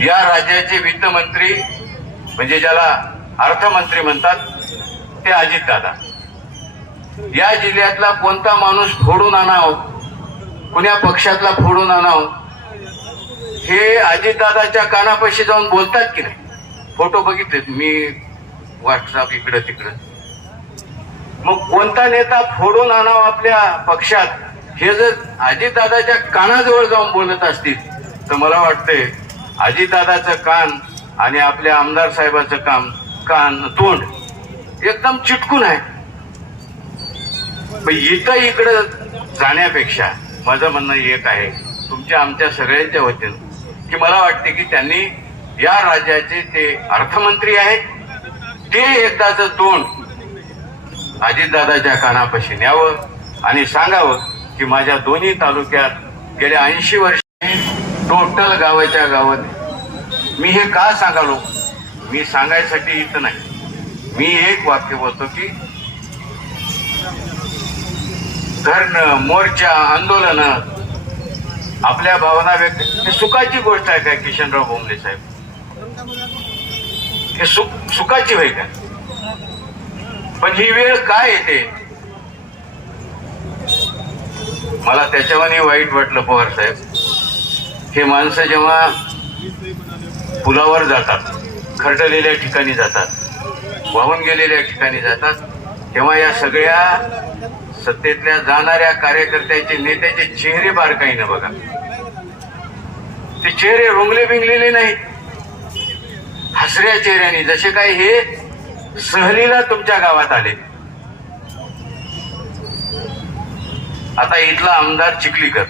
या राज्याचे वित्तमंत्री म्हणजे ज्याला अर्थमंत्री म्हणतात ते अजितदादा. या जिल्ह्यातला कोणता माणूस फोडून आणावं, कुण्या पक्षातला फोडून आणावं, हे अजितदादाच्या कानापाशी जाऊन बोलतात की नाही. फोटो बघितलेत मी व्हॉट्सअप इकडं तिकडं. मग कोणता नेता फोडून आणावं आपल्या पक्षात हे जर अजितदादाच्या कानाजवळ जाऊन बोलत असतील तर मला वाटतंय अजितदादाचं कान आणि आपल्या आमदार साहेबाचं तोंड एकदम चिटकून आहे. इकडं जाण्यापेक्षा माझं म्हणणं एक आहे तुमच्या आमच्या सगळ्यांच्या वतीनं की मला वाटते की त्यांनी या राज्याचे ते अर्थमंत्री आहेत ते एकदाच तोंड अजितदादाच्या कानापाशी न्यावं आणि सांगावं की माझ्या दोन्ही तालुक्यात गेल्या 80 वर्ष टोटल गावाच्या गावात मी हे का सांगालो. मी सांगायसाठी इथं नाही, मी एक वाक्य बोलतो की धरणं, मोर्चा, आंदोलन आपल्या भावना व्यक्त हे सुखाची गोष्ट आहे काय किशनराव भोमले साहेब. हे सुखाची होय का. पण ही वेळ काय येते मला त्याच्यावर वाईट वाटलं पवार साहेब. हे माणसं जेव्हा पुलावर जातात, खरडलेल्या ठिकाणी जातात, वाहून गेलेल्या ठिकाणी जातात, तेव्हा या सगळ्या सत्तेतल्या जाणाऱ्या कार्यकर्त्याचे नेत्याचे चेहरे बारकाईनं बघा. ते चेहरे रोंगले बिंगलेले नाहीत, हसऱ्या चेहऱ्याने जसे काय हे सहलीला तुमच्या गावात आले. आता इथला आमदार चिखलीकर